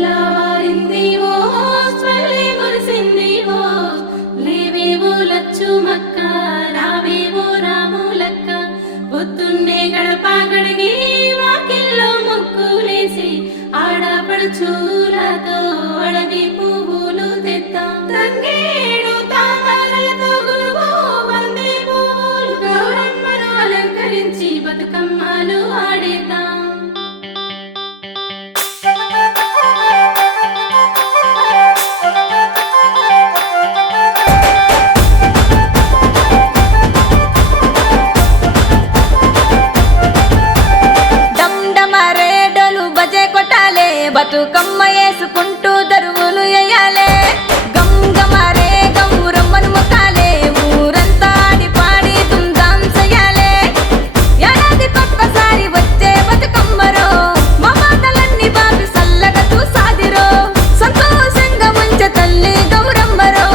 తెల్లవారిందివో స్వల్లి మురిసిందివో లేవేవో లచ్చుమక్క రావేవో రాములక్క పొద్దున్నే గడప గడిగి వాకిల్లో ముగ్గులేసి ఆడపడుచులతో అడవి పువ్వులు తెద్దాం తంగేడు తామరలతో గురువు బంతి పువ్వులు గౌరమ్మను అలంకరించి బతుకమ్మలు ఆడేద్దాం. బతుకమ్మ వేసుకుంటూ దరువులు వేయాలే గంగమారే గౌరమ్మను మొక్కాలే ఊరంతా ఆడి పాడి దుందాం చెయ్యాలే ఏడాది పక్కసారి వచ్చే బతుకమ్మరో మా మాటలన్నీ బాబి సల్లగా చూసాదిరో సంతోషంగా ముంచె తల్లి గౌరమ్మరో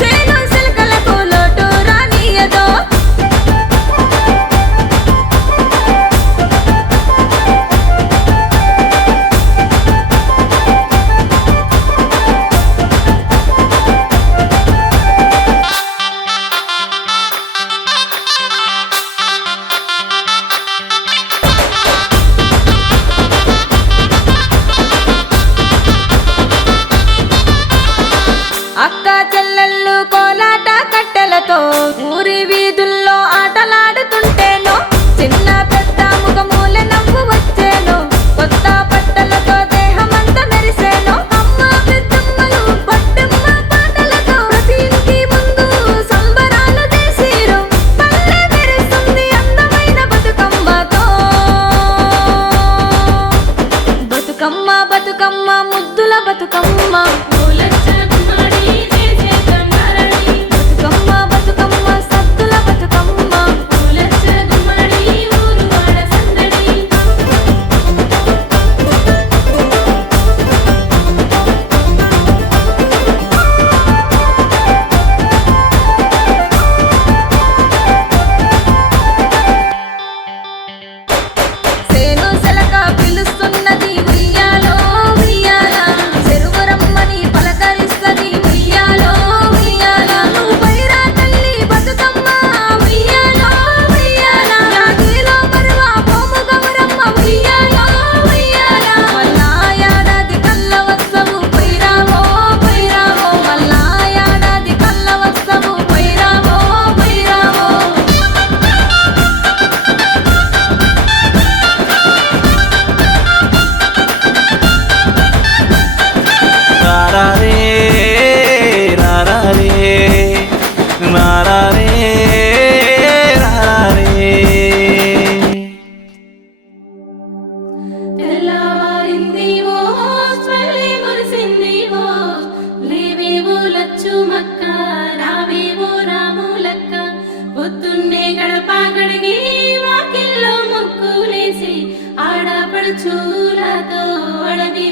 సేను సిల్కలకు లోటు రానియదో. అక్క చెల్లెళ్ళు కోలాట కట్టెలతో ఊరి వీధుల్లో ఆటలాడుతుంటేనో చిన్న పెద్ద ముఖమూల నవ్వు వచ్చేనో కొత్త బట్టలతో దేహమంతా మెరిసేనో అమ్మ పెద్దమ్మలు పట్టమ్మ పాటలతో ప్రతి ఇంటి ముందు సంబరాలు చేసిరో పల్లె మెరుస్తుంది అందమైన బతుకమ్మతో. బతుకమ్మ బతుకమ్మ ముద్దుల బతుకమ్మ బతుకమ్మ సద్దుల బతుకమ్మ సేను సెలక పిలుస్తున్నది ఉయ్యాలో ఉయ్యాల చెరువు రమ్మని పలకరిస్తది ఉయ్యాలో ఉయ్యాల నువ్వు పైరా తల్లి బతుకమ్మ ఉయ్యాలో ఉయ్యాల రాగిలో మరువా పోము గౌరమ్మ ఉయ్యాలో ఉయ్యాల మళ్ళా ఏడాది కళ్ళ వస్తవు పైరావో పైరావో మళ్ళా ఏడాది కళ్ళ వస్తవు పైరావో పైరావో. రారారే రారారే రారారే రారారే. తెల్లవారిందివో స్వల్లి మురిసిందివో లేవేవో లచ్చుమక్క రావేవో రాములక్క పొద్దున్నే గడప గడిగి వాకిల్లో ముగ్గులేసి ఆడపడుచులతో అడవి